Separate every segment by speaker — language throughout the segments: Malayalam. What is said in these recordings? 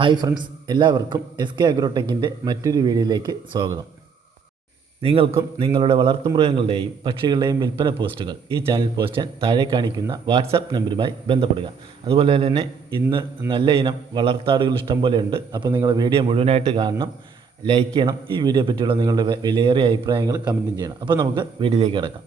Speaker 1: ഹായ് ഫ്രണ്ട്സ് എല്ലാവർക്കും എസ് കെ അഗ്രോടെക്കിന്റെ മറ്റൊരു വീഡിയോയിലേക്ക് സ്വാഗതം. നിങ്ങൾക്കും നിങ്ങളുടെ വളർത്തുമൃഗങ്ങളുടെയും പക്ഷികളുടെയും വിൽപ്പന പോസ്റ്റുകൾ ഈ ചാനൽ പോസ്റ്റ് ചെയ്യാൻ താഴെ കാണിക്കുന്ന വാട്സാപ്പ് നമ്പറുമായി ബന്ധപ്പെടുക. അതുപോലെ തന്നെ ഇന്ന് നല്ല ഇനം വളർത്താടുകൾ ഇഷ്ടം പോലെ ഉണ്ട്. അപ്പോൾ നിങ്ങൾ വീഡിയോ മുഴുവനായിട്ട് കാണണം ലൈക്ക് ചെയ്യണം. ഈ വീഡിയോ പറ്റിയുള്ള നിങ്ങളുടെ വിലയേറിയ അഭിപ്രായങ്ങൾ കമന്റും ചെയ്യണം. അപ്പോൾ നമുക്ക് വീഡിയോയിലേക്ക് കിടക്കാം.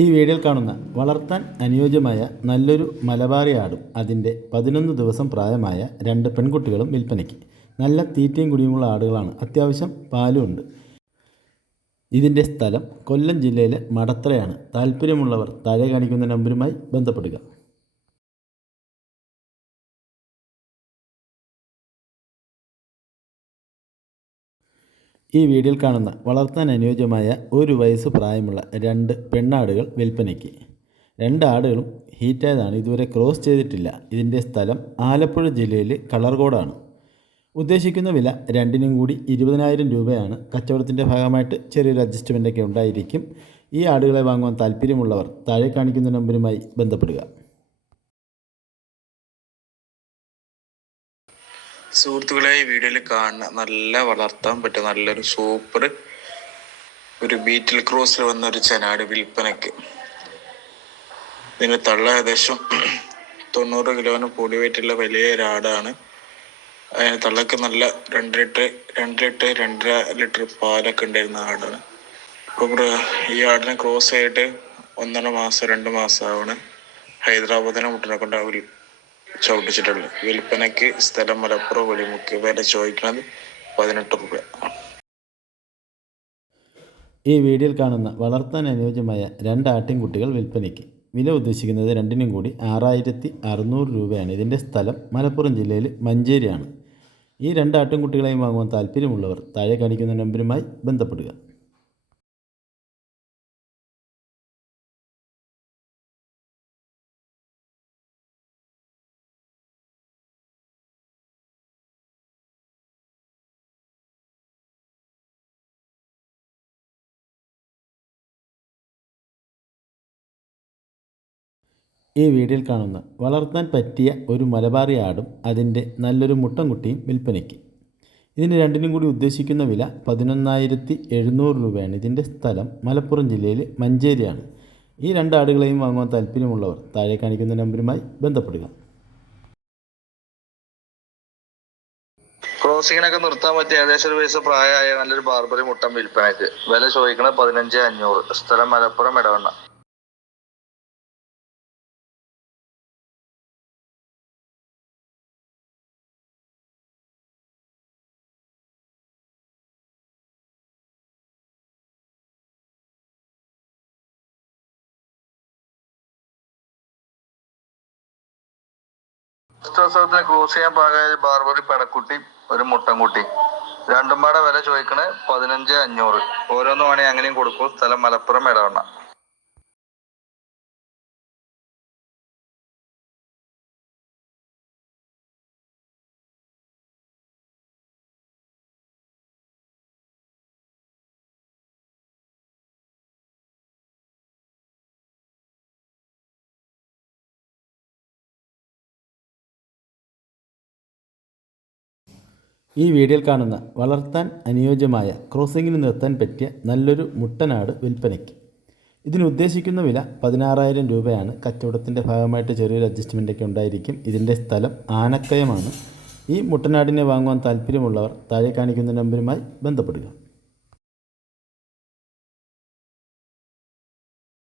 Speaker 1: ഈ വീഡിയോയിൽ കാണുന്ന വളർത്താൻ അനുയോജ്യമായ നല്ലൊരു മലബാറി ആടും അതിന്റെ പതിനൊന്ന് ദിവസം പ്രായമായ രണ്ട് പെൺകുട്ടികളും വിൽപ്പനയ്ക്ക്. നല്ല തീറ്റയും കുടിയുമുള്ള ആടുകളാണ് അത്യാവശ്യം പാലും ഉണ്ട്. ഇതിന്റെ സ്ഥലം കൊല്ലം ജില്ലയിലെ മടത്രയാണ്. താല്പര്യമുള്ളവർ താഴെ കാണിക്കുന്ന നമ്പരുമായി ബന്ധപ്പെടുക. ഈ വീഡിയോയിൽ കാണുന്ന വളർത്താൻ അനുയോജ്യമായ ഒരു വയസ്സ് പ്രായമുള്ള രണ്ട് പെണ്ണാടുകൾ വിൽപ്പനയ്ക്ക്. രണ്ട് ആടുകളും ഹീറ്റായതാണ്. ഇതുവരെ ക്രോസ് ചെയ്തിട്ടില്ല. ഇതിന്റെ സ്ഥലം ആലപ്പുഴ ജില്ലയിൽ കളർകോടാണ്. ഉദ്ദേശിക്കുന്ന വില രണ്ടിനും കൂടി ഇരുപതിനായിരം രൂപയാണ്. കച്ചവടത്തിന്റെ ഭാഗമായിട്ട് ചെറിയൊരു അഡ്ജസ്റ്റ്മെന്റൊക്കെ ഉണ്ടായിരിക്കും. ഈ ആടുകളെ വാങ്ങുവാൻ താല്പര്യമുള്ളവർ താഴെ കാണിക്കുന്ന നമ്പരുമായി ബന്ധപ്പെടുക.
Speaker 2: സുഹൃത്തുക്കളെ ഈ വീഡിയോയിൽ കാണുന്ന നല്ല വളർത്താൻ പറ്റും നല്ലൊരു സൂപ്പർ ഒരു ബീറ്റിൽ ക്രോസിൽ വന്ന ഒരു ചനാട് വിൽപ്പനയ്ക്ക്. ഇതിന് തള്ള ഏകദേശം തൊണ്ണൂറ് കിലോന് പൊടി വെയിറ്റുള്ള വലിയ ഒരാടാണ്. അതിന് തള്ളക്ക് നല്ല രണ്ട് ലിറ്റർ രണ്ട് ലിറ്റർ രണ്ടര ലിറ്റർ പാലൊക്കെ ഉണ്ടായിരുന്ന ആടാണ്. ഇപ്പൊ ഈ ആടിനെ ക്രോസ് ആയിട്ട് ഒന്നര മാസം രണ്ട് മാസം ആവണം. ഹൈദരാബാദിനെ മുട്ടിനെ കൊണ്ടാവില്ല ചവിട്ടിച്ചിട്ടുള്ളത് വിൽപ്പനയ്ക്ക് സ്ഥലം മലപ്പുറം വെളിമുക്ക് വില ചോദിക്കുന്നത് പതിനെട്ട് രൂപ.
Speaker 1: ഈ വീഡിയോയിൽ കാണുന്ന വളർത്താൻ അനുയോജ്യമായ രണ്ട് ആട്ടിൻകുട്ടികൾ വിൽപ്പനയ്ക്ക്. വില ഉദ്ദേശിക്കുന്നത് രണ്ടിനും കൂടി ആറായിരത്തി അറുന്നൂറ് രൂപയാണ്. ഇതിന്റെ സ്ഥലം മലപ്പുറം ജില്ലയിൽ മഞ്ചേരിയാണ്. ഈ രണ്ട് ആട്ടിൻകുട്ടികളെയും വാങ്ങുവാൻ താല്പര്യമുള്ളവർ താഴെ കാണിക്കുന്ന നമ്പരുമായി ബന്ധപ്പെടുക. ഈ വീഡിയോയിൽ കാണുന്ന വളർത്താൻ പറ്റിയ ഒരു മലബാറി ആടും അതിന്റെ നല്ലൊരു മുട്ടൻകുട്ടിയും വിൽപ്പനയ്ക്ക്. ഇതിന് രണ്ടിനും കൂടി ഉദ്ദേശിക്കുന്ന വില പതിനൊന്നായിരത്തി എഴുന്നൂറ് രൂപയാണ്. ഇതിന്റെ സ്ഥലം മലപ്പുറം ജില്ലയിൽ മഞ്ചേരിയാണ്. ഈ രണ്ട് ആടുകളെയും വാങ്ങുവാൻ താല്പര്യമുള്ളവർ താഴെ കാണിക്കുന്ന നമ്പറുമായി ബന്ധപ്പെടുക.
Speaker 3: ക്രോസിങ്ങിനൊക്കെ നിർത്താൻ പറ്റിയ ഏകദേശം ഒരു വയസ്സ് പ്രായമായ നല്ലൊരു ബാർബറി മുട്ടൻ വിൽപ്പനയ്ക്ക്. വില ചോദിക്കണത് പതിനഞ്ച് അഞ്ഞൂറ്. സ്ഥലം മലപ്പുറം ഇടവണ്ണ ദിവസത്തിന് ക്ലോസ് ചെയ്യാൻ പാകായ ബാർബറി പെടക്കുട്ടി ഒരു മുട്ടൻകുട്ടി. രണ്ടും പാടെ വില ചോദിക്കണേ പതിനഞ്ച് അഞ്ഞൂറ്. ഓരോന്ന് വേണേ അങ്ങനെയും കൊടുക്കും. സ്ഥലം മലപ്പുറം ഇടവണ്ണ
Speaker 1: ഈ വീഡിയോയിൽ കാണുന്ന വളർത്താൻ അനുയോജ്യമായ ക്രോസിങ്ങിന് നിർത്താൻ പറ്റിയ നല്ലൊരു മുട്ടനാട് വിൽപ്പനയ്ക്ക്. ഇതിന് ഉദ്ദേശിക്കുന്ന വില പതിനാറായിരം രൂപയാണ്. കച്ചവടത്തിന്റെ ഭാഗമായിട്ട് ചെറിയൊരു അഡ്ജസ്റ്റ്മെന്റൊക്കെ ഉണ്ടായിരിക്കും. ഇതിന്റെ സ്ഥലം ആനക്കയമാണ്. ഈ മുട്ടനാടിനെ വാങ്ങുവാൻ താല്പര്യമുള്ളവർ താഴെ കാണിക്കുന്ന നമ്പരുമായി ബന്ധപ്പെടുക.